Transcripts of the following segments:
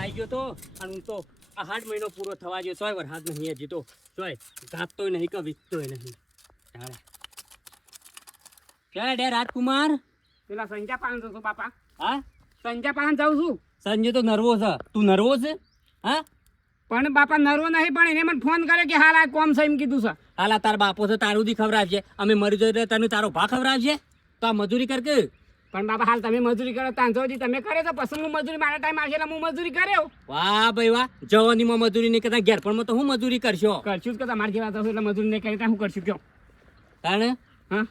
આવી ગયો તો અને હું તો આ 8 મહિનો પૂરો થવા ગયો તોય વરસાદ નહીં હજી તો તોય ગાતતોય નહીં કે વીજતોય નહીં ચાલે ક્યાં ડે રાજકુમાર પેલા સંજા પાન જશું બાપા હા સંજા પાન જાઉં છું સંજય તો નર્વો છે તું નર્વો છે હા પણ બાપા નરવો નહીં પણ એને મને ફોન કર્યો કે હાલ આ કોમ છે એમ કીધું છે હાલ તાર બાપો છે તારું દી ખવડાવજે અમે મરી જઈએ તને તારો ભા ખવડાવજે તો આ મજૂરી કર કે પણ બાપા હાલ તમે મજૂરી કરો તાંજોજી તમે કરે તો પછી હું મજૂરી મારા ટાઈમ આવશે એટલે હું મજૂરી કર્યો વાહ ભાઈ વાહ જવાનીમાં મજૂરી નહીં કરતા ઘેર પણ તો હું મજૂરી કરશો કરશું જ કે તમારી જેવા થશે એટલે મજૂરી નહીં કરી હું કરશું કયો તાણે હા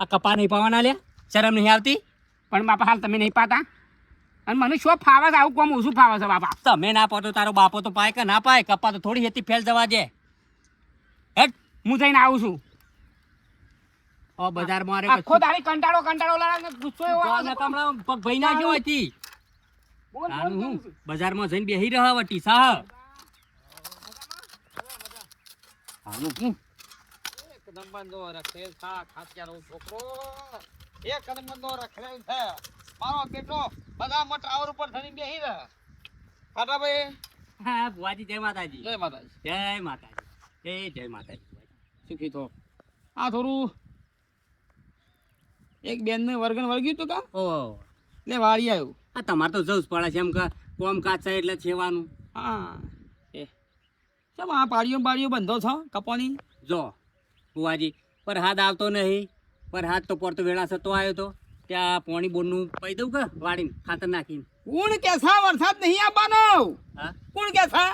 આ કપા નહીં પાવાના લે શરમ નહીં આવતી પણ બાપા હાલ તમે નહીં પાતા અને મને શું ફાવે છે આવું કોમ ઓછું ફાવે છે બાપા તમે ના પાતો તારો બાપો તો પાય કે ના પાય કપા તો થોડી હેતી ફેલ જવા દે હેટ હું જઈને આવું છું ઓ બજારમાં આરે આખો દાડી કંટાળો લાગે ગુસ્સો એવો આવે છે. પગ ભાઈ ના જો હતી બોલ, તારું બોલ, હું બોલ. બજારમાં જઈને બેહી રહ્યા વટી સાહ હાલું હું એક નંબરનો રખેલ થા ખાસિયાનો છોકરો એક નંબરનો રખેલ છે મારો બેટો બધા મટાવર ઉપર થઈને બેહી રહે ફાટા ભાઈ હા બુઆજી જય માતાજી જય માતાજી જય માતાજી જય માતાજી સુખી તો આ થોડું એક બેન ને વર્ગન વળગ્યું તું કા ઓ એટલે વાળી આવ્યું આ તમારે તો જવું જ પડે છે એમ કે કોમ કાચ છે એટલે છેવાનું હા એ ચમ આ પાડીઓ બંધો છો કપોની જો બુઆજી પર હાથ આવતો નહીં પર હાથ તો પડતો વેળા સતો આવ્યો તો ત્યાં પોણી બોરનું પઈ દઉં કે વાળીને ખાતર નાખીને કોણ કે છે વરસાદ નહીં આવવાનો હા કોણ કે છે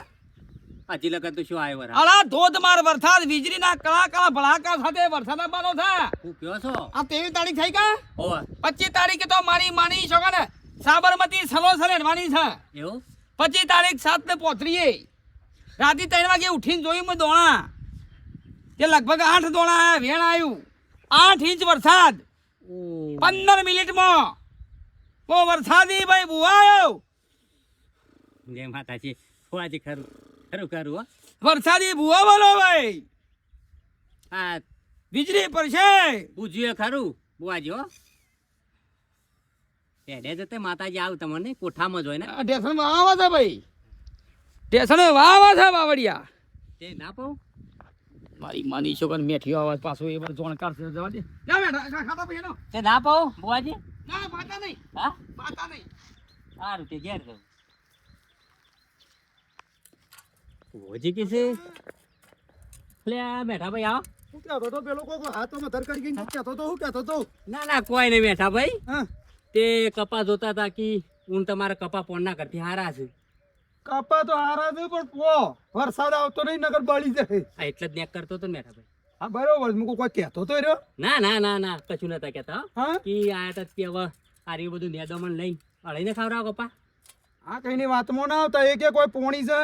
હજી લગન તો શું આવ્યો વરા અલા ધોધમાર વરસાદ વીજળીના કળા ભડાકા સાથે વરસાદ આવવાનો છે હું કયો છો આ 23 તારીખ થઈ કા ઓ 25 તારીખે તો મારી માની છો ને સાબરમતી સલોસર હેડવાની છે એવું 25 તારીખ 7 ને પોતરીએ રાતે 3 વાગે ઉઠીને જોયું મેં દોણા તે લગભગ 8 દોણા આયા વેણ આવ્યું 8 ઇંચ વરસાદ 15 મિનિટમાં ઓ વરસાદી ભાઈ બુઆયો જય માતાજી બુઆજી ખરું ખરું ખરું હો વરસાદી બુઆ બોલો ભાઈ હા વીજળી પડશે પૂછ્યું ખરું બુઆજી હો એડે જતે માતાજી આવ તમને કોઠામાં જોઈ ને સ્ટેશન માં આવા છે ભાઈ સ્ટેશન વાવા છે બાવડિયા તે ના પાઉં મારી માની છોકર મેઠીઓ આવાજ પાછો એ bar જોણકાર છે જવા દે જા બેટા ખાતા પછી નો તે ના પાઉં બુઆજી ના પાતા નહીં હા પાતા નહીં સારું તે ઘેર જાઉં બુઆજી કે છે લે બેઠા ભાઈ આવો શું કહેતો તો પેલો કોક હાથમાં ધર કરી ગઈ કહેતો તો હું કહેતો તો ના ના કોઈ નહીં બેઠા ભાઈ હા તે કપા જોતા હતા કે હું તમારા કપા પોણ ના કરતી હારા છે કાપા તો હારા છે પણ પો વરસાદ આવતો નહીં નગર બળી જાય આ એટલે જ નેક કરતો હતો ને બેઠા ભાઈ હા બરોબર મુકો કોઈ કહેતો તો રહ્યો ના ના ના ના કશું નતા કહેતા હો. હા કે આ તો કે હવે આ બધું નેદોમણ લઈ અળીને ખાવડાવો કપા આ કઈની વાતમાં ના આવતા એ કે કોઈ પોણી છે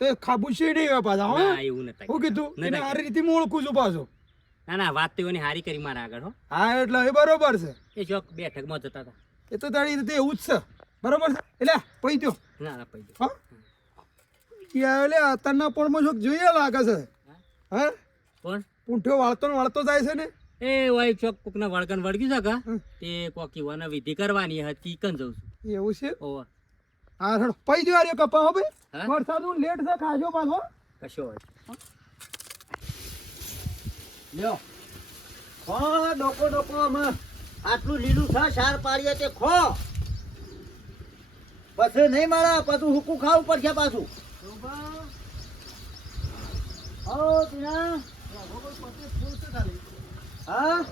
તો એ ખાબુ શેડી ગયો પાછા હો ના એવું નતા હું કીધું નતા એને કહેતા. આ રીતે હું ઓળખું છું પાછો ના ના વાત તો એની હારી કરી મારા આગળ હો હા એટલે એ બરોબર છે એ ચોક બેઠકમાં જતા હતા એ તો તારી રીતે એવું જ છે બરોબર છે એટલે પૈ દ્યો ના ના પૈ હા એટલે અત્યારના પોળમાં શોખ જોઈએ લાગે છે હા કોણ પૂંઠ્યો વાળતો ને વાળતો જાય છે ને એ હોય ચોક કોકના વળકન વળગ્યું છે કા હમ. તે કોકી વન વિધિ કરવાની હતી કન જઉં છું એવું છે ઓવા હા હેડો પૈ દ્યો આર્યો કપા હો ભાઈ હા? વરસાદ લેટ છે ખાજો પાછો કશો હોય લ્યો ખો ડોકો આમાં આટલું લીલું છે સાર પાડીએ તે ખો પછી નહીં મળે પાછું હુકું ખાવું પડશે પાછું ઓ ટીના હા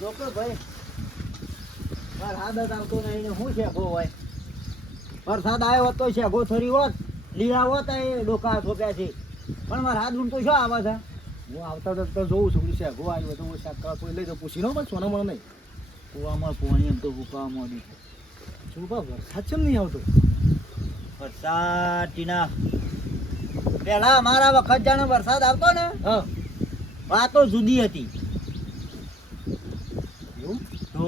જોકે ભાઈ વરસાદ જ આવતો નહીં ને શું શેખો હોય વરસાદ આવ્યો હોત તો શેખો થરી હોત લીલા હોત એ ડોકા થોપ્યા છે પણ વરસાદ ઊંટો શું આવે છે હું આવતા તો જોઉં છું કે શેગો આવ્યો તો હું શાક કોઈ લઈ જાઉં પૂછી લો પણ સોના મળે નહીં કુવામાં પાણી એમ તો હુકાવામાં દીધું શું બા વરસાદ કેમ નહીં આવતો વરસાદ ટીના પેલા અમારા વખત જાણે વરસાદ આવતો ને હા વાતો જુદી હતી એવું તો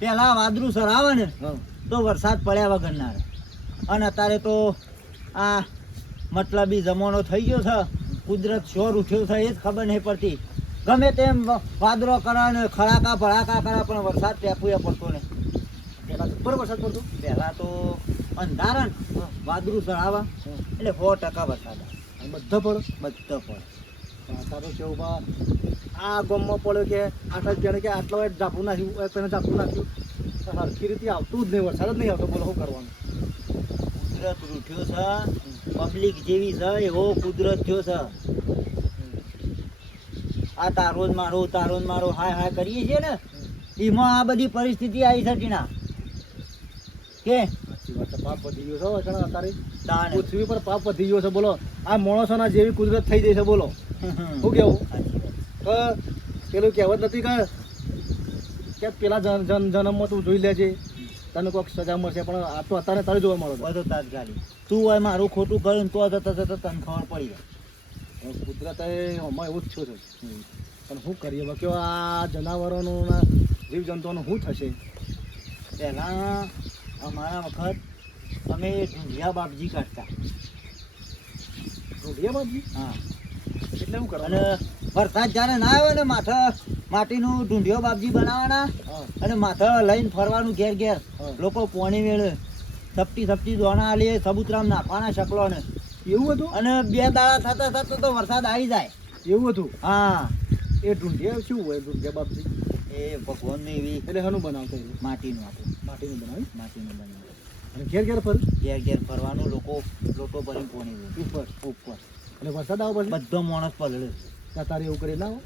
પેલા વાદળું સર આવે ને હા તો વરસાદ પડ્યા વગર ના રહે અને અત્યારે તો આ મતલબી જમાનો થઈ ગયો છે કુદરત શોર ઉઠ્યો છે એ જ ખબર નહીં પડતી ગમે તેમ વાદળો કરે ને ખડાકા ભડાકા કરે પણ વરસાદ ટેપુએ પડતો નહીં. પેલા જબ્બર વરસાદ પડતો. પહેલા તો અંધારણ વાદળું ચડાવવા એટલે 100% વરસાદ આવે. અને બધા પડે. બધો પડે. તારો કેવું બા આ ગામમાં પડ્યો કે 8 જણે કે આટલો વાર ઝાપડું નાખ્યું પેલા ઝાપડું નાખ્યું તો હરખી રીતે આવતું જ નહીં, વરસાદ જ નહીં આવતો. બોલો શું કરવાનું? કુદરત રૂઠ્યો છે, પબ્લિક જેવી છે એવો કુદરત થયો છે. આ તારો જ મારો હાય હાય કરીએ છીએ ને એમાં આ બધી પરિસ્થિતિ આવી છે ટીના કે સાચી વાત છે. પાપ વધી ગયો છે ઘણા અત્યારે તાણે. પૃથ્વી પર પાપ વધી ગયો છે. બોલો આ માણસોના જેવી કુદરત થઈ જાય છે. બોલો શું કેવું? પેલું કહેવત નથી કે પેલા જન્મમાં તું જોઈ લેજે તને કોઈક સજા મળશે, પણ આ તો અત્યારે તારે જોવા મળે છે. બધો તાત્કાલિક તું હોય મારું ખોટું કર્યું તો તને ખબર પડી જાય. કુદરત એમાં એવું જ થયું છે. પણ શું કરીએ હવે કે આ જનાવરોનું ને જીવજંતુઓનું શું થશે? પહેલાં અમારા વખત અમે ઢૂંઢિયા બાપજી કાઢતા. રોઢિયા બાપજી હા, એટલે શું અને કરવાનું? વરસાદ જ્યારે ના આવે ને માટીનું ઢૂંઢિયો બાપજી બનાવવાના હા અને માથા લઈને ફરવાનું ઘેર ઘેર. હા. લોકો પોણી વેળે સપટી દોણા આલીએ સબૂતરામ નાખવાના શકલો ને. એવું હતું? અને 2 દાડા થતા તો વરસાદ આવી જાય. એવું હતું? હા, એ ઢૂંઢિયા શું હોય? ઢૂંઢિયા બાપજી એ ભગવાનની એવી એટલે શાનું બનાવતા? એવું માટીનું આપણું માટીનું બનાવ્યું માટીનું બનાવ્યું. અને ઘેર ઘેર ફર ઘેર ઘેર ફરવાનું, લોકો લોટો ભરીને પોણી વેળે ઉપર ઉપર. અને વરસાદ આવે પછી બધો માણસ પલળે. તારે એવું કરે ના આવે?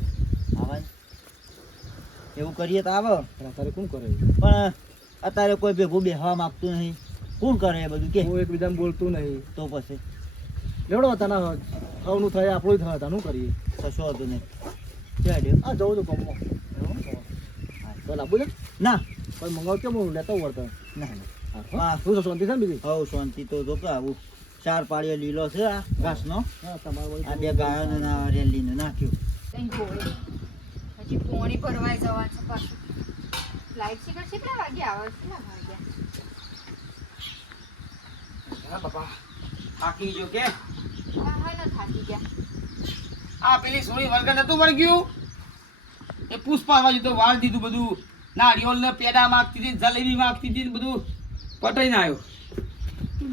આવે ને? એવું કરીએ તો આવે. પણ તારે કોણ કરે? પણ અત્યારે કોઈ ભેગું બેસવા માંગતું નહીં. કોણ કરે એ બધું કે? કોઈ એકબીજાને બોલતું નહીં. તો પછી લેવડો તને થવાનું થાય આપણું થાય તાનું કરીએ. કશો હતું નહીં. ક્યાં આ જવું છું ગામમાં. તો લાવવું છે? ના કોઈ મંગાવ કેમ હું લેતો વર્તન? ના હા શું છે? શાંતિ છે ને બીજી? હવ શાંતિ તો જો કે આવું 4 પાળીઓ લીલો છે આ ઘાસનો. હા તમારે આ 2 ગાયોને ના રેલીને નાખ્યું. કઈ ગોળે. હજી પોણી ભરવાય જવાનું છે પાછું. લાઈટ શીખર કેટલા વાગે આવે? કેટલા વાગ્યા? હા બાપા થાકી ગયો કે હા ન થાકી ગયા. આ પેલી સોની વર્ગ નતું વળગ્યું એ પુષ્પા તો વાળ દીધું બધું. નારિયોલ ને પેડા માગતી હતી, જલેબી માગતી હતી, બધું પટાઈને આવ્યો.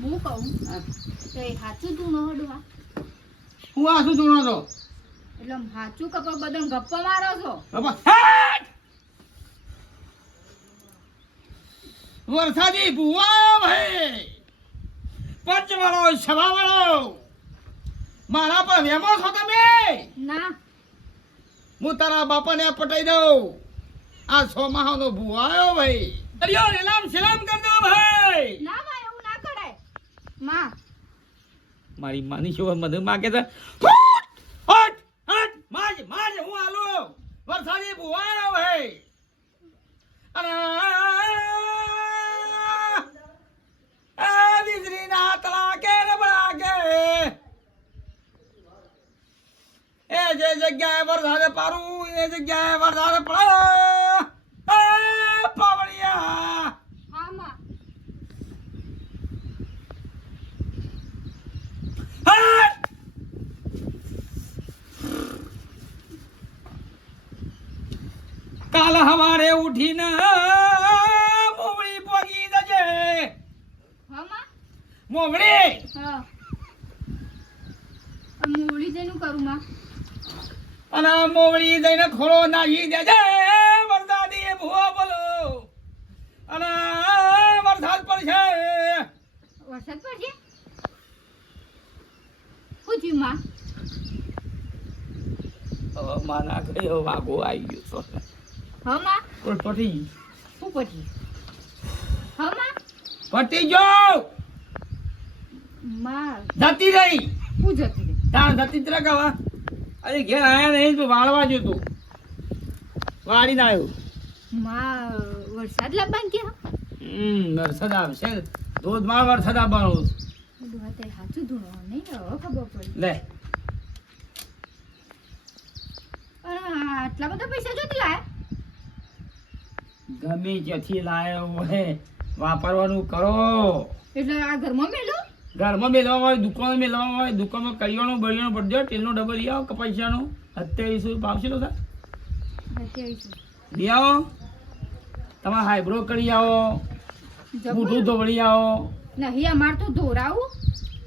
હું કહું તો એ સાચું તું ન હડું હા હું આ શું જોડો છો એટલે આમ સાચું કપા બદન ગપ્પા મારો છો. બાપા હેટ! વરસાદી ભુવા ભાઈ પંચવાળો સવાવાળો મારા પર વેમો છો તમે? ના હું તારા બાપાને પટાઈ દઉં. આ 6 માહનો ભુવા આવ્યો ભાઈ. અરિયો રેલામ સલામ કર દો ભાઈ. ના માં એવું ના કરાય. માં મારી માની શું મધુ માગે છે? ફૂટ! હટ! હટ! માજ હું આલો. વરસાદી ભુવા આવ્યો ભાઈ. અને આ વીજળીના તડાકે ને બળાકે એ જે જગ્યાએ વરસાદે પારું એ જગ્યાએ વરસાદ પડે. પાવડિયા હા માં કાલ હવારે ઉઠીને મોવડી પોગી જજે. હા માં મોવડી હા મૂળી જઈનું કરું માં. અને મોવડી જઈને ખોળો નાખી દેજે. વરસાદી ભૂવો બોલો અને વરસાદ પડશે. વરસાદ પડશે? શું થયું માં? માના ગયો વાગો આવી ગયો. હા માં કોઈ પટી શું પછી? હા માં પટી ગયો. માં જતી રહી. શું જતી રહી? તાણ જતી જ રખાવા. અરે ઘેર આયા નહીં તો વાળવા જતો વાળીને આવ્યો. માં વરસાદ લાવવાનું કે વરસાદ આવશે. ધોધમાર વરસાદ આવવાનો છે. સાચું ધૂણો નહીં હવે ખબર પડી. લે આટલા બધા પૈસા જોતી લાયા? ગમે ત્યાંથી લાયો હોય વાપરવાનું કરો. એટલે આ ઘરમાં મેલો? ઘરમાં મેળવા હોય, દુકાન મેળવા હોય, દુકાનમાં કરિયાણું બળિયાણું બધો તેલનો ડબ્બો લઈ આવો. પૈસાનો 27 ભાવ છે. જતી આવીશું. લઈ આવો તમારે હાઈબ્રો કરી આવો બૂઢું ધોવડી આવો નહીં અમાર તો ધોરાવું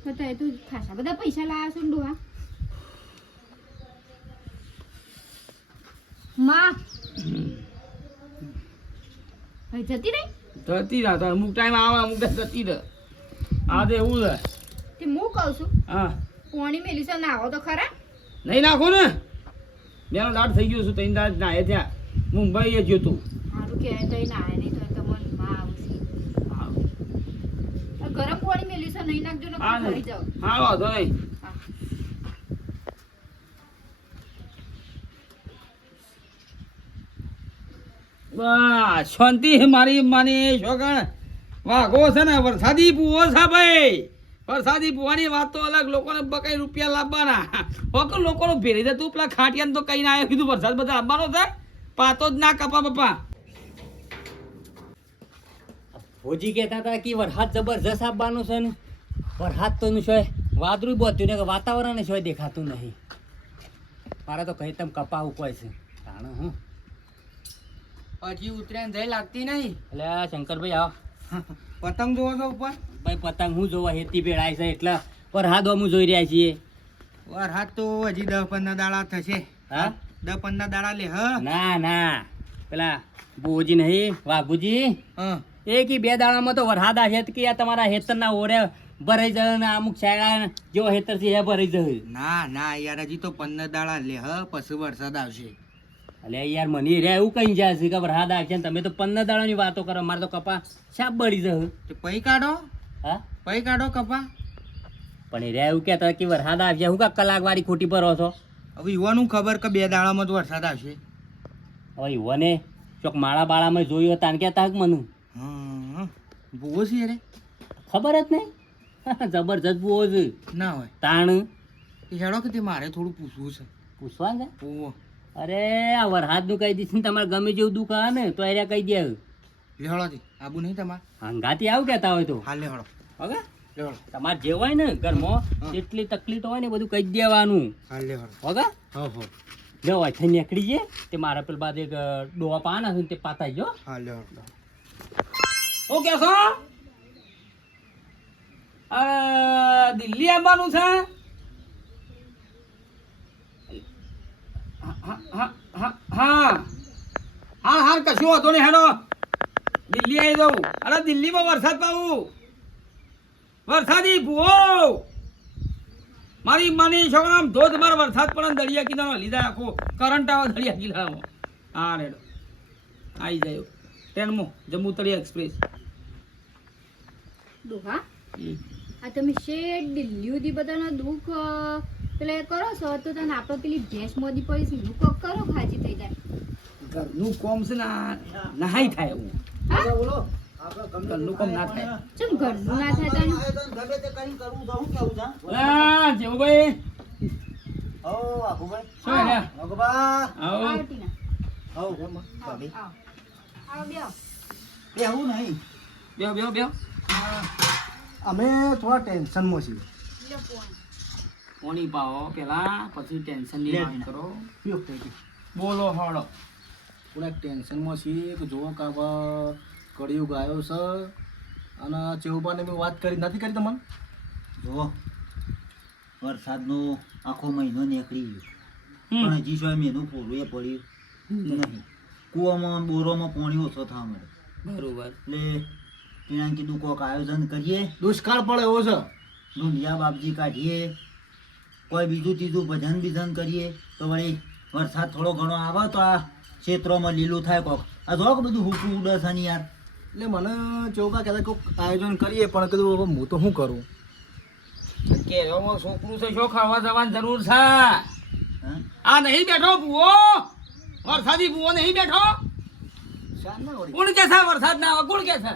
તો તે તો ખાસા બધા પૈસા લાયા છો ને ડોહા. માં હવે જતી રહી જતી રહે તો અમુક ટાઈમ આવે અમુક ટાઈમ જતી રહે આ તો એવું છે તે હું કહું છું હા પોણી મેલી છે નાવો તો ખરા. નહીં નાખો ને મેનો દાડ થઈ ગયો છું ત્રણ દાડ નાહે ત્યાં મુંબઈ એ ગયો તું સારું કહેવાય તો નાય નહીં તો તમારી માં આવશે. આ ગરમ પોણી મેલી છે નહીં નાખજો ને હા ભરી જાવ. હા વાંધો નહીં હા. બસ શાંતિ મારી માની છોકણ વાઘો છે ને વરસાદી પૂવો છે ભાઈ વરસાદી પૂવાની વાત તો અલગ લોકોને બકાઈ રૂપિયા લાવવાના હોક લોકોનો ભેરી દે તું પેલા ખાટિયાને તો કઈ ના આવ્યો કીધું વરસાદ બધા આવવાનો છે પાતો જ ના કપા પપ્પા ભોજી કહેતા હતા કે વરસાદ જબરજસ્ત આવવાનું છે ને વરસાદ તો નું છે વાદળું બોત્યું ને કે વાતાવરણ છે દેખાતું નહીં મારે તો કઈ તમે કપા ઉકવાય છે જાણો હું હજી ઉતરાયણ જઈ લાગતી નહીં એટલે આ શંકરભાઈ આવો પતંગ જોવો છો ઉપર ભાઈ પતંગ હું જોવા હેતી ભેળાય છે એટલે વરસાદ અમે જોઈ રહ્યા છીએ વરસાદ તો હજી 10-15 દાડા થશે હા 10-15 દાડા લે હ ના ના પેલા બોજી નહીં વાઘુજી હા એ કે 2 દાડામાં તો વરસાદ આવશે તો કે આ તમારા હેતરના ઓરે ભરાઈ જાય ને અમુક શાળા જેવો હેતર છે એ ભરાઈ જાય ના ના યાર હજી તો 15 દાડા લે હ પછી વરસાદ આવશે અલે યાર મને રે એવું કઈ જાય છે કે વરસાદ આવશે ને તમે તો 15 દાડાની વાતો કરો મારે તો કપા શાપ બળી જશે તે પૈ કાઢો હા કપા પણ એ રે એવું કહેતા કે વરસાદ આવશે હું કા કલાક વાળી ખોટી ભરો છો હવે યુવાનું ખબર કે 2 દાડામાં જ વરસાદ આવશે હવે યુવાને ચોક માળા બાળામાં જોયું તાન કહેતા મને હા બહુ છે રે ખબર જ નહીં જબરજસ્ત બહુ છે ના હોય તાણ એ હેડો કે તે મારે થોડું પૂછવું છે પૂછવા છે ઓહો અરે આ વરસાદનું કહી દીધું ને તમારે ગમે જેવું દુઃખ આવે ને તો એરિયા કહી દે લેહડો થી આબુ નહીં તમારે હંગાતી આવું કહેતા હોય તો હા લેહડો હવે લેહડો તમારે જે હોય ને ઘરમાં જેટલી તકલીફ હોય ને બધું કહી દેવાનું હા લેહડો હવે હો હો લેવાય થઈ નીકળી જાય તે મારા પેલ બાદ એક ડોવા પાના છે ને તે પાતાઈ જો હા લેહડો ઓ કે છો દિલ્હી આવવાનું છે હા કશું હતો ને હેડો દિલ્હી આવી દઉં અરે દિલ્હીમાં વરસાદ પાવું વરસાદી ભૂવો મારી માની છોકરા ધોધમાર વરસાદ પડે ને દરિયા કિનારો લીધા આખો કરંટ આવે દરિયા કિનારામાં હા રેડો આવી જાય ટ્રેનમાં જમ્મુ તળિયા એક્સપ્રેસ ડોહા આ તમે શેઠ દિલ્હી સુધી બધાના દુઃખ પેલા કરો છો તો તને આપણે પેલી ભેંસ મોદી પડી છે એનું કોક કરો ખાજી થઈ જાય. ઘરનું કોમ છે ને નહાઈ થાય એવું હા બોલો આપણે ગમે ઘરનું કામ ના થાય ચમ ઘરનું ના થાય તને ગમે તે કરીને કરવું તો શું કેવું છે અલા, જેવુભાઈ હો આખુભાઈ શું હેડ્યા? ભગવા આવો. આવતી ના હો ભાભી આવ આવ બેહો. એવું નહીં બેહો બેહો બેહો અમે થોડા ટેન્શનમાં છીએ લ્યો ફોન. પોણી પાવો પેલા પછી ટેન્શન ની વાત કરો ઉપયોગ થઈ ગયો બોલો હળો થોડાક ટેન્શનમાં છીએ કે જોવો કે આવા કળિયુગ આવ્યો છે અને ચેવુબાને મેં વાત કરી નથી કરી તમને જુઓ વરસાદનો આખો મહિનો નીકળી ગયો હમ. પણ હજી શું મહિનું પૂરું એ પડ્યું નહીં કૂવામાં બોરોમાં પાણી ઓછો થવા મળે બરોબર એટલે ત્યાં કીધું કોઈક આયોજન કરીએ દુષ્કાળ પડે એવો છે દુનિયા બાપજી કાઢીએ કોઈ બીજું ત્રીજું ભજન બીજન કરીએ તો વળી વરસાદ થોડો ઘણો આવે તો આ ક્ષેત્રોમાં લીલું થાય કોક આ જો કે બધું હુકું ઉડે છે ને યાર એટલે મને ચેવુબા કહેતા કોઈક આયોજન કરીએ પણ કીધું હવે હું તો શું કરું કેરોમાં છોકરું છે શું ખાવા જવાની જરૂર છે હા? આ નહીં બેઠો ભૂવો વરસાદી ભૂવો નહીં બેઠો શાન ના વળી કોણ કે છે વરસાદ ના આવે કોણ કે છે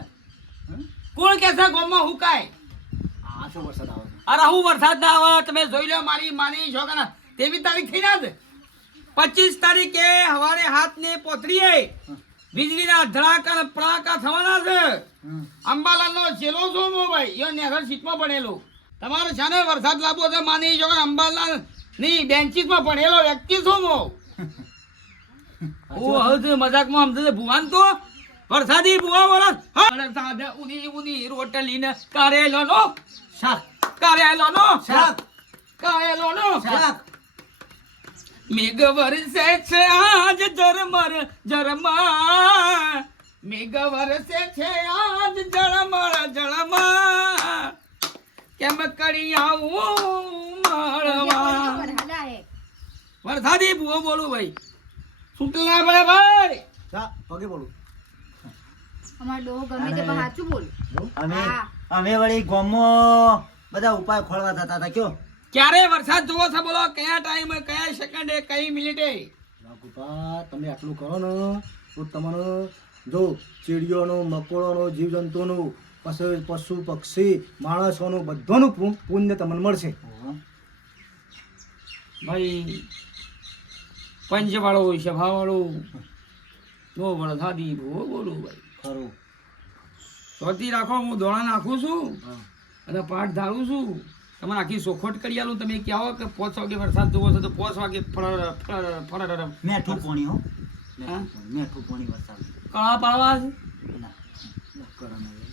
કોણ કે છે ગામમાં હુકાય આ શું વરસાદ આવે છે અરે હું વરસાદ ના આવે તમે જોઈ લો મારી માની છોકરા 23 તારીખ થઈ ના 25 તારીખે સવારે 7 ને પોતરીએ વીજળીના ધડાકા ને પડાકા થવાના છે હમ. અંબાલાલનો છેલ્લો સોમો ભાઈ યો નેહર સીટમાં ભણેલો તમારે શાને વરસાદ લાવવો છે માની છોકરા અંબાલાલ ની બેન્ચીસમાં ભણેલો વ્યક્તિ સોમો હવે તો મજાકમાં સમજે છે ભુવાન તો વરસાદી ભુવા બોલો વરસાદ ઉની ઉની રોટલી ને કારેલોનો શાક કારેલોનો શાક કારેલોનો શાક મેઘ વરસે છે આજ ઝરમર ઝરમર મેઘ વરસે છે આજ ઝરમર ઝરમર કેમ કરી આવું મળવા વરસાદ આહે. વરસાદી ભૂવો બોલું ભાઈ છૂટલા ના પડે ભાઈ શાક પગે બોલું અમાર ડોહો ગમે તે પણ સાચું બોલ. અમે હા. અમે વળી ગામમાં બધા ઉપાય ખોળવા જતા હતા કયો ક્યારે વરસાદ જોવો છે બોલો કયા ટાઈમે કયા સેકન્ડે કઈ મિનિટે વાઘુપા તમે આટલું કરો ને તો તમારો જો ચીડીઓનો મકોડોનો જીવજંતુનું પશુ પક્ષી માણસોનું બધાનું પુણ્ય તમને મળશે ભાઈ પંચવાળો સભાવાળો નો વરસાદી ભૂવો બોલું ભાઈ ખરું ચોથી રાખો હું દોણા નાખું છું અને પાઠ ધારું છું તમારે આખી સોખોટ કરી આલું તમે કહો કે 5 વાગે વરસાદ જોવો છે તો 5 વાગે ફળ મેઠું પોણી હો હા? મેઠું પોણી વરસાદ કળા પાડવા છે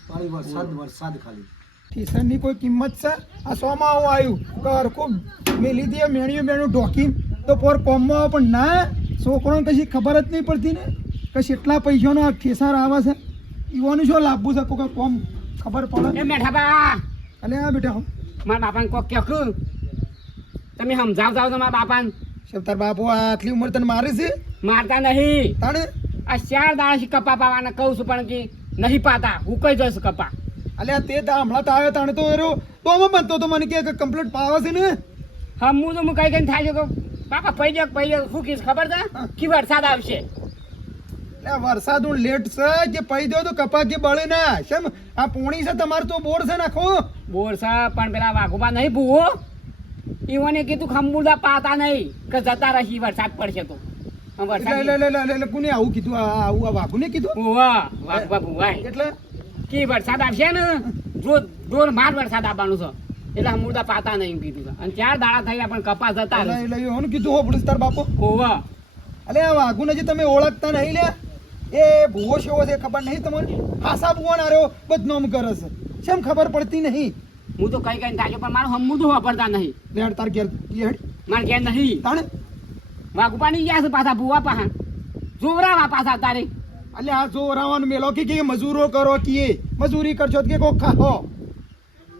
પાણી વરસાદ ખાલી ઠીસણની કોઈ કિંમત છે આ સોમાં હું આવ્યું કે હરખું મેલી દે મેણ્યું મેણું ઢોકીને તો પોર કોમમાં આવે પણ ના છોકરોને કશી ખબર જ નહીં પડતી ને કે કેટલા પૈસાનો આ ઠેસાર આવે છે ઈવાનું શું લાભવું છે કોઈ કોમ ખબર પડે એ મેઠા બા અલે આ બેટા હો મારા બાપાને કોક કહ્યું તમે સમજાવતા હો તો મારા બાપાને શેબ તાર બાપુ આટલી ઉંમર તને મારે છે મારતા નહીં તાણે આ 4 દાડાથી કપા પાવાના કહું છું પણ કે નહીં પાતા હું કઈ જઈશ કપા અલે આ તે હમણાં તો આવ્યો તાણે તો એરો તો આમાં બનતો તો મને કે કમ્પ્લીટ પાવે છે ને હા હું તો કઈ કઈ થાય છે કે બાપા પૈ શું કીધું ખબર છે કે વરસાદ આવશે એટલે વરસાદ હું લેટ છે કે પૈ દો તો કપા કે બળે ના શેમ આ પોણી છે તમારે તો બોર છે નાખો બોર છે પણ પેલા વાઘોબા નહીં ભૂવો ઈવોને કીધું ખંબુડા પાતા નહીં કે જતા રહી વરસાદ પડશે તો એટલે કોને આવું કીધું આવું આ વાઘુને કીધું ભૂવા વાઘોબા ભૂવા એટલે કે વરસાદ આવશે ને જોર માર વરસાદ આવવાનું છે એટલે હમુરદા પાતા નહીં કીધું છે અને 4 દાડા થઈ પણ કપાસ જતા રહે એટલે એવું કીધું હો પડે તાર બાપો ઓવા અલે આ વાઘુને જે તમે ઓળખતા નહીં લે એ ભૂવો શેવો છે ખબર નહીં તમને હાસા ભૂવાનો આર્યો બદનામ કરે છે કેમ ખબર પડતી નહીં હું તો કઈ કઈ થાય પણ મારું હમું તો વાપરતા નહીં લેડ તાર ઘેર હેડ મારે ઘેર નહીં તાણે વાઘુપાની ગયા છે પાછા ભૂવા પાછા જોવરાવા પાછા તારે અલે આ જો રાવણ મેલો કે મજૂરો કરો કે મજૂરી કરશો કે કોક ખાઓ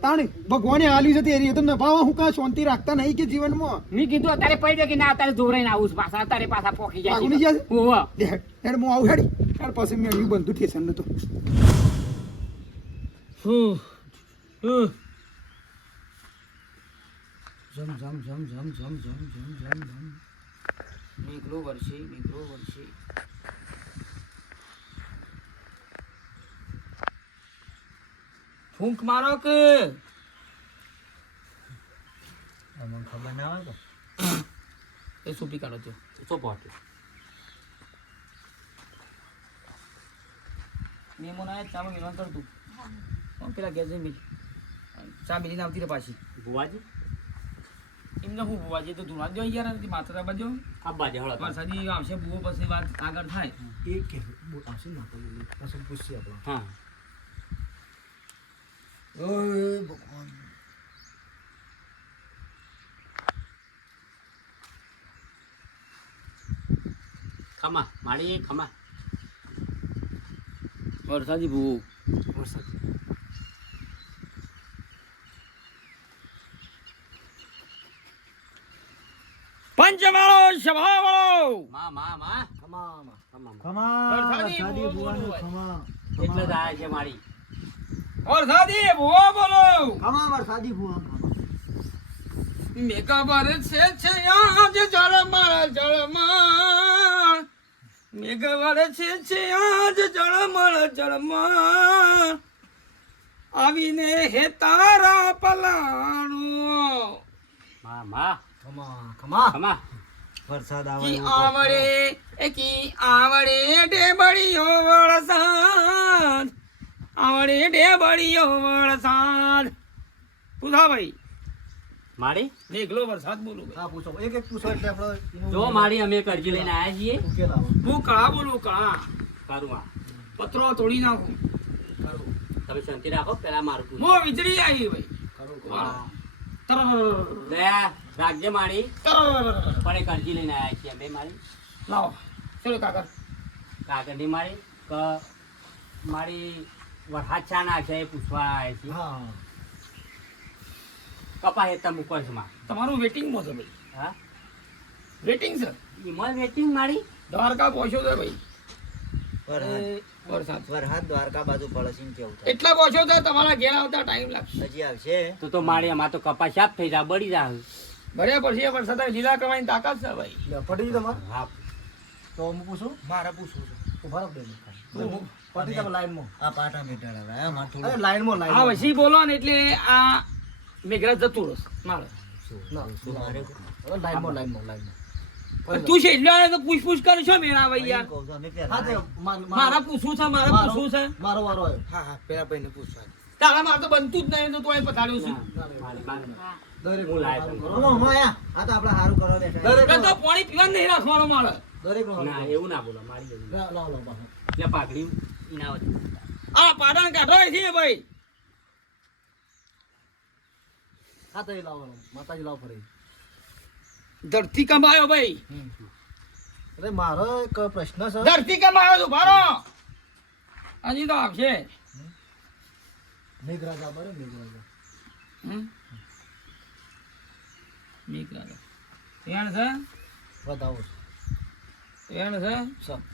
તાણે ભગવાને આલ્યું છે તે એ તમને ભાવ હું કા શાંતિ રાખતા નહીં કે જીવનમાં મેં કીધું અત્યારે પડી દે કે ના અત્યારે જોવરાઈને આવું છું પાછા અત્યારે પાછા પોખી જાય વાઘુની ગયા છે? ઓવા હેડ હેડ હું આવું હેડ હેડ પછી મેં એવું બંધું ઠેસન નતું જમ જમ જમ જમ જમ જમ જમ જમ જમ મેઘલો વર્ષે ફૂંક મારો કે અમને ખબર ના હોય તો એ સુપી કાઢો છો ચોપટ મેમો ના ચામાં મેલવાન કરતું પેલા ગેસ મિલ ચા મિલીને આવતી રે પાછી ભુવાજી એમને હું બુવાજી તો ધુણા દો યાર માથા બાજુ આ બાજુ હળો વરસાદી આવશે બુવો પછી વાત આગળ થાય એ કે આવશે ને પછી પૂછીએ આપણે હા ઓય ભગવાન ખમા માળી ખમા વરસાદી બુવો વરસાદ પંચવાળો સભાવાળો માં માં માં ખમા ખમા ખમા વરસાદી વરસાદી ભૂવો ભૂવાનું બોલો ખમા એટલે જ આયા છે મારી વરસાદી બુવો બોલો ખમા વરસાદી ભૂવાનું ખમા મેઘા વરસે છે આજ જળમાળ જળમાળ મેઘા વરસે છે આજ જળમાળ જળમાળ આવીને હે તારા પલાણું માં માં ખમા ખમા ખમા વરસાદ આવે કી એવું તો આવડે ડેબડીઓ વરસાદ આવડે ડેબડીઓ વરસાદ પૂછા ભાઈ મારી મેઘલો વરસાદ બોલું ભાઈ. હા પૂછો એક એક પૂછો એટલે આપણે એનું જો મારી અમે કરજી લઈને આયા છીએ ઉકેલ આવે. હું કળા બોલું કળા. સારું આ પત્રો તોડી નાખું. તમે શાંતિ રાખો પેલા મારું પૂછો. હું વીજળી આવી ભાઈ. હા. તરર. લે રાખજે મારી તરર. પણ એ કરજી લઈને આયા છીએ અમે મારી લાવો ચલો કાકા. કાગળની મારી કે મારી વરસાદ ચા ના છે એ પૂછવા આવ્યા છીએ હા કપા હેતા મૂકો છે માં તમારું વેટિંગમાં છે ભાઈ. હા વેટિંગ છે. ઈમોલ વેટિંગ મારી દ્વારકા પહોંચ્યો છે ભાઈ. વરસાદ વરસાદ વરસાદ દ્વારકા બાજુ પડે છે એમ કેવું થાય. એટલા પહોંચ્યો તો તમારા ઘેર આવતા ટાઈમ લાગશે. હજી આવશે તો મારી આમાં તો કપા સાફ થઈ જાય બળી જાય ભર્યા પછી એ વરસાદ આવે, લીલા કરવાની તાકાત છે ભાઈ. લે, પટી ગયું તમારે હા તો હું પૂછું મારે પૂછવું છે. ઉભા રહો બે મિનિટ. પટી તમે લાઈનમાં આ પાટા મીટર હવે હા મારે અરે થોડું લાઈનમાં આ લાઈનમાં વસી બોલો ને એટલે આ મેઘરાજ જતું રહેશે મારે. ના મારે હવે લાઈનમાં લાઈનમાં તું છે એટલે આને તો પૂછ કરે છો મેરા ભાઈ યાર. કહું છું અમે હા તે પહેલા મારા પૂછવું છે મારે પૂછવું છે. મારો વારો આવ્યો હા હા પેલા ભાઈને પૂછવા. તારા મારે તો બનતું જ નહીં તો તોય પતાડ્યું છું. હા દરેક હું લાઈવ સારું કરો. હમણાં આયા. આ તો આપણે સારું કરવા બેઠા દરેક તો પાણી પીવા નહીં રાખવાનો મારે. દરેક નો ના એવું ના બોલો મારી એવું લાવ લાવ બાપા. એટલે પાઘડી ઇનાવત આ પાટણ કાઢો છે ભાઈ. હા તો એ લાવો માતાજી લાવ ફરી ધરતી કમાયો ભાઈ. અરે મારો એક પ્રશ્ન છે ધરતી કમાયો તો ભારો હજી તો આવશે. મેઘરાજા બરે મેઘરાજા હમ? મેઘરાજા. એણ છે બતાવો એણ છે.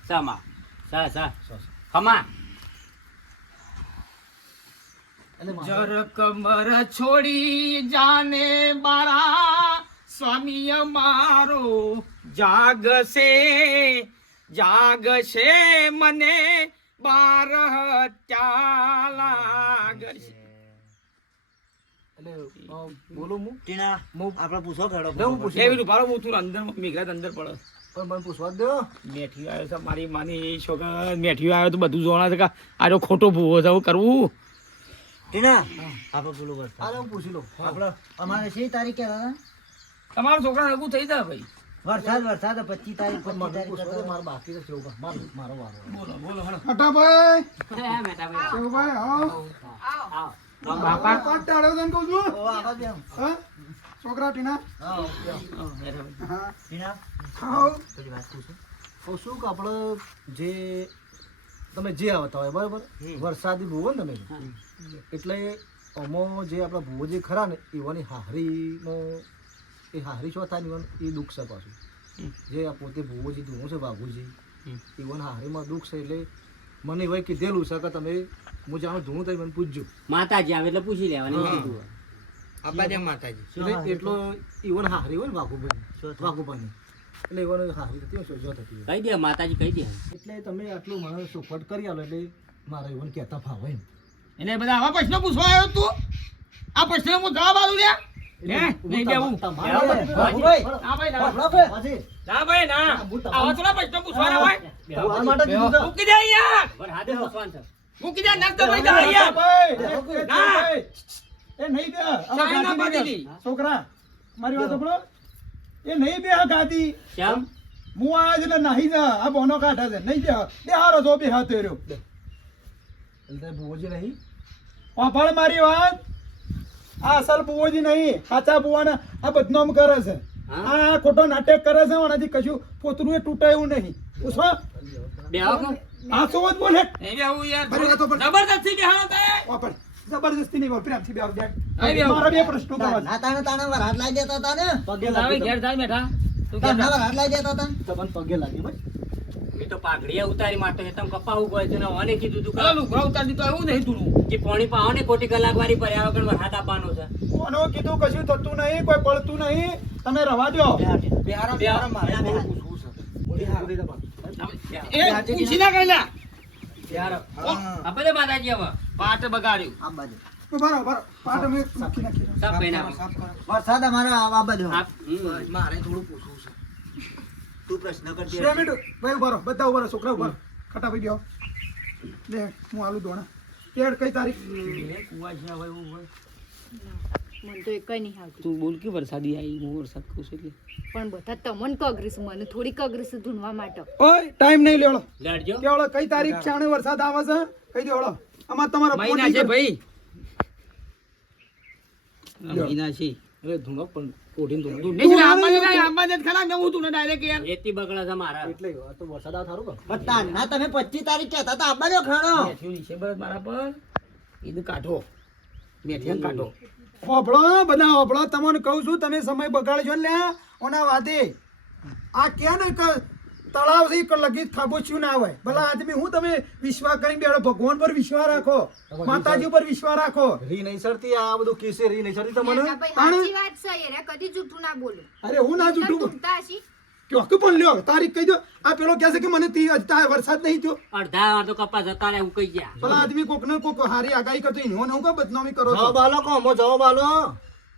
સામા સા સા સસ. ખમા એટલે મારો જર કમર છોડી જાને બારા સ્વામી અમારો જાગશે જાગશે મને બાર ત્યાં લાગશે. એટલે બોલું હું ટીના આપણે પૂછો ખેડો લે હું પૂછું. એવી રૂપારો હું તું અંદર મેઘરાજ અંદર પડે. પણ મને પૂછવા જ દો મેઠિયો આવ્યો છે મારી માની છોકરા મેઠિયો આવ્યો તો બધું જોણા છે કે આરો ખોટો ભૂવો છે હવે કરવું. ટીના આપણે બોલું વરસાદ અરે હું પૂછી લઉં આપણે અમારે 6 તારીખે હતા તમારા છોકરા હગું થઈ જાય ભાઈ. વરસાદ 25 તારીખ પણ 25 મને તારીખ પૂછવા દે, હતા. મારે બાકી તો કેવું કામ? મારો વારો બોલો બોલો હળો. હટાભાઈ મેટાભાઈ શેવભાઈ આવો આવ બાપા પાટ ટાળ્યો તને કહું છું ઓ આવા દે હા છોકરા ટીના હા હા ટીના આવો થોડી વાત પૂછું કહું છું કે આપણે જે તમે જે આવતા હોય બરાબર વરસાદી ભૂવો ને તમે એટલે આમાં જે આપણા ભૂવો જે ખરા ને એવાની હાહરીમાં એ હાહરી શું થાય ને ઈવન એ દુઃખ છે પાછું જે આ પોતે ભૂવો જે ધૂવો છે બાબુજી ઈવન હાહરીમાં દુઃખ છે એટલે મને એવાય કીધેલું છે કે તમે હું જાણું ધૂણું તો મને પૂછજો માતાજી આવે એટલે પૂછી લેવાની હા. કીધું હોય. આપા દે માતાજી. એટલે એટલો ઈવન હાહરી હોય ને વાઘુભાઈ શું થાય? વાઘુભાઈ એટલે ઈવન હાહરી થતી હોય સોજો થતી હોય કહી દે માતાજી કહી દે એટલે તમે આટલું મને સુફટ કરી આલો એટલે મારે ઈવન કહેતા ફાવે એમ એને બધા આવા પ્રશ્નો પૂછવા આવ્યો તું? આ પ્રશ્ન હું જવાબ આલું લ્યા. હે? નહીં દેવું. તમારે- બાબુભાઈ, ના ભાઈ ના. પાછી ના ભાઈ ના. આવા થોડા પ્રશ્નો પૂછવાના હોય. આ માટે કીધું છે. મૂકી દે યાર. વરસાદે પૂછવાનું છે મૂકી દે નક તો ભાઈ જા યાર. ભાઈ, ના. ભાઈ, એ નહીં બે હવે ચાઇના ગાતી બાંધી નહીં દી. બે. છોકરા મારી વાત સાંભળો એ નહીં બે હા ગાતી કેમ હું આ એટલે નાહી જા આ બોનો કાઢા છે નહીં બે હારો તો બે હાથ રહ્યો એટલે ભુવોજી નહીં વાપર મારી વાત આ અસલ બુઓજી નહીં સાચા બુવાના આ બદનામ કરે છે આ ખોટો નાટક કરે છે આનાથી કશું પોતરું એ તૂટે એવું નહીં પૂછો બે આવો આ સો જ બોલે નહીં બેહવું યાર. બરી વાતો પર. જબરદસ્તી બેહાણો તે. વાપર જબરદસ્તી નહીં વાપર પ્રેમથી બેવ દે આવી બેહો. મારા બે પ્રશ્નો કરવા ના તાણે તાણે વરસાદ લાવી દેતા હતા ને પગે તું આવે લાગી ઘેર જાય બેઠા. તું ઘેર તાણે જા. વરસાદ લાવી દેતા હતા ને. તમને પગે લાગી ભાઈ મેં તો પાઘડીએ ઉતારી માટે તમે કપાવું ગયો છે ને ઓને કીધું તું પેલા લુગડા ઉતારી દીધું એવું નહીં તું. કે પોણી પાવો ને ખોટી કલાક વાળી પર્યા વગર વરસાદ આપવાનો છે કોનો કીધું કશું થતું નહીં કોઈ પડતું નહીં તમે રવા દો બિહારો બે બિહારો મારે બે એ પૂછી ના કઈ લા. આપે દે માતાજી હવે પાટ બગાડ્યું. આ બાજુ બરો બરો પાટ અમે નાખી નાખી સબ પહેના વરસાદ અમારે આ બાજુ આપ મારે થોડું પૂછવું છે તું પ્રશ્ન કરતી 2 મિનિટ ભાઈ ઉભા રહો બધા ઉભા રહો છોકરા ઉભા રહો ખટા ભાઈ ગયો લે હું આલુ દોણા કેડ કઈ તારીખ કુવા છે હવે એવું હોય. મને તો એકય નહીં આવતું તું બોલ કે વરસાદી આવી હું વરસાદ કહું છું એટલે પણ બધા તમને કગરીશું મને થોડી કગરીશું ધૂનવા માટે ઓય ટાઈમ નહીં લેવડો લડજો કેવડો કઈ તારીખ ચાણે વરસાદ આવે છે કઈ દેવડો આમાં તમારા મહિના છે ભાઈ આ મહિના છે અરે ધૂણો પણ કોઠીને ધૂણો. તું નહીં આંબા જ ખરા મેં હું તું ડાયરેક્ટ યાર એથી બગડા છે મારા એટલે આ તો વરસાદ આવે થારું કે પણ તારના તમે 25 તારીખ કહેતા હતા આવવાનો ખરો મેઠિયું નીચે બસ મારા પર ઈદ કાઢો મેઠિયા કાઢો હોભળો બધા હોભળો તમને કહું છું તમે સમય બગાડજો ને લ્યા ઓના વાદે આ કે ને કે તળાવ થી લગી ખાબોચ્યું ના હોય ભલા આદમી હું તમે વિશ્વાસ કરીને બેડો ભગવાન પર વિશ્વાસ રાખો માતાજી પર વિશ્વાસ રાખો રી નહીં સરતી આ બધું કેસે રી નહીં સરતી તમને ના ભાઈ સાચી વાત છે યાર કદી જૂઠું ના બોલું અરે હું ના જૂઠું ધૂમતા હશી ચોખ્ખું પણ લ્યો તારીખ કહી દો આ પેલો કહે છે કે મને વરસાદ નહીં થયો અડધા વાર તો કપા જતા રહે હું કહી ગયા ભલા આદમી કોક ને કોક હારી આગાહી કરતો ઈનો ને હું કો બદનામી કરો છો જવાબ આલો કોમો જવાબ આલો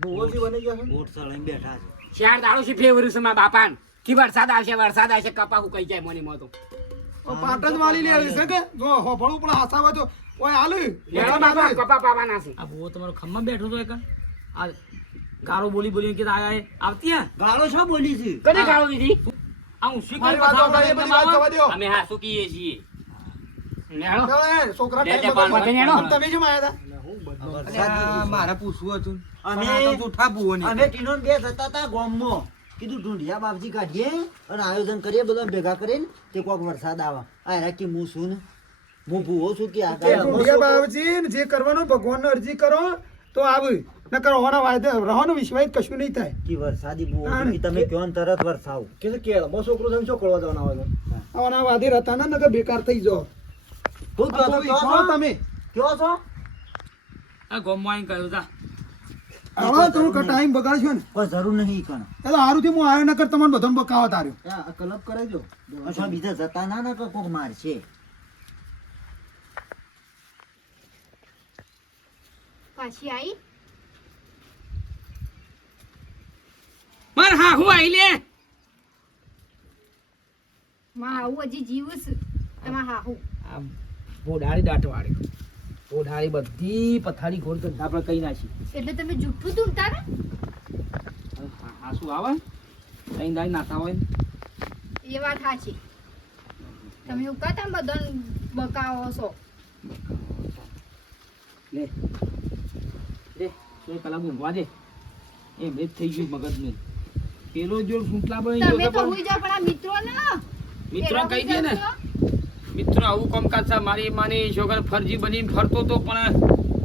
ભૂવોજી બની ગયા છે બોટ સળાઈને બેઠા છે ચાર દાડો છે ફેવર્યું છે મારા બાપાને કે વરસાદ આવશે કપા હું કઈ જાય મને મોતો પાટ જ વાળી લે છે કે જો હોભળું પણ હાસાવા તો ઓય હાલ લેવા બાપા કપા પાવાના છે આ બહુ તમારો ખમ્મા બેઠો તો એક આ ગારો બોલી બોલી કે આયા એ આવતી હે ગાળો શું બોલી છે કદી ખાવ દીધી આ હું શી મારી કરી વાતો કરી, બધી વાત જવા દ્યો. અમે હા શું કહીએ છીએ નેળો ચાલો એ, છોકરા બે ટાઈમ બે પાંચ બગાડવા. નેણો. તમે કેમ આયા હતા મારે પૂછવું હતું અમે અમે ટીનોન બે જતા હતા ગામમાં કીધું ઢૂંઢિયા બાપજી કાઢીએ અને આયોજન કરીએ બધા ભેગા કરીને તે કોક વરસાદ આવે આ કે હું શું ને હું ભૂવો છું કે એ આગળ ઢૂંઢિયા બાપજી ને જે કરવાનું ભગવાનને અરજી કરો તો આવે નકર હોવાના વાયદે રહેવાનો વિશ્વાસ કશું નહીં થાય કે વરસાદી ભૂવો છું કે તમે ક્યાં તરત વરસાવ કે કેળ મો છોકરો તમે શું કરવા જવાના આવે છે આવવાના વાદે રહેતા ના નકર બેકાર થઈ જાઓ હું આ તો વિશ્વાસ તમે કયો છો આ ગોમમાં આવીને કહ્યું તા હવે થોડુંક ટાઈમ બગાડશો ને કોઈ જરૂર નહીં કણ એટલે સારુંથી હું આવ્યો નકર તમને બધાને બકાવત આવ્યો આ કલબ કરાવજો અથવા બીજા જતા ના ના કોક મારશે પાછી આવી માર હા હું આઈ લે માં આવું હજી જીવું છે એમાં હાહુ આ બોડાળી દાંટવાળી બોડાળી બધી પથારી ઘોડ તો આપણે કઈ નાખી એટલે તમે જૂઠું ધૂમતા ને હા શું આવે કઈ દાઈ નાતા હોય એ વાત સાચી તમે એવું કહેતા બધાને બકાવો છો લે લે તો કલાક ઊંઘવા દે એમ જ થઈ ગયું મગજનું પેલો જોડ ફૂંકલા બની તમે ગયો તો કે હુઈ જાઓ પણ આ મિત્રો ના મિત્રો કહી દે ને મિત્રો આવું કામકાજ છે મારી માની છોકરા ફરજી બનીને ફરતો તો પણ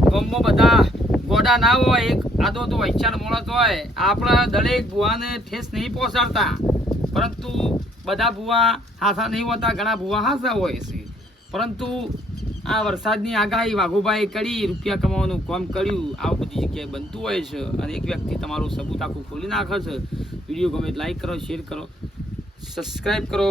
ગામમાં બધા ગોડા ના હોય એક આદો તો વૈચાર મોણસ હોય આપણા દરેક ભુવાને ઠેસ નહીં પહોંચાડતા પરંતુ બધા ભુવા હાસા નહીં હોતા ઘણા ભુવા હાસા હોય છે પરંતુ આ વરસાદની આગાહી વાઘુભાઈ કરી રૂપિયા કમાવાનું કામ કર્યું આવું બધી જગ્યાએ બનતું હોય છે અને એક વ્યક્તિ તમારું સબૂત આખું ખોલી નાખે છે વિડીયો ગમે લાઈક કરો શેર કરો સબસ્ક્રાઈબ કરો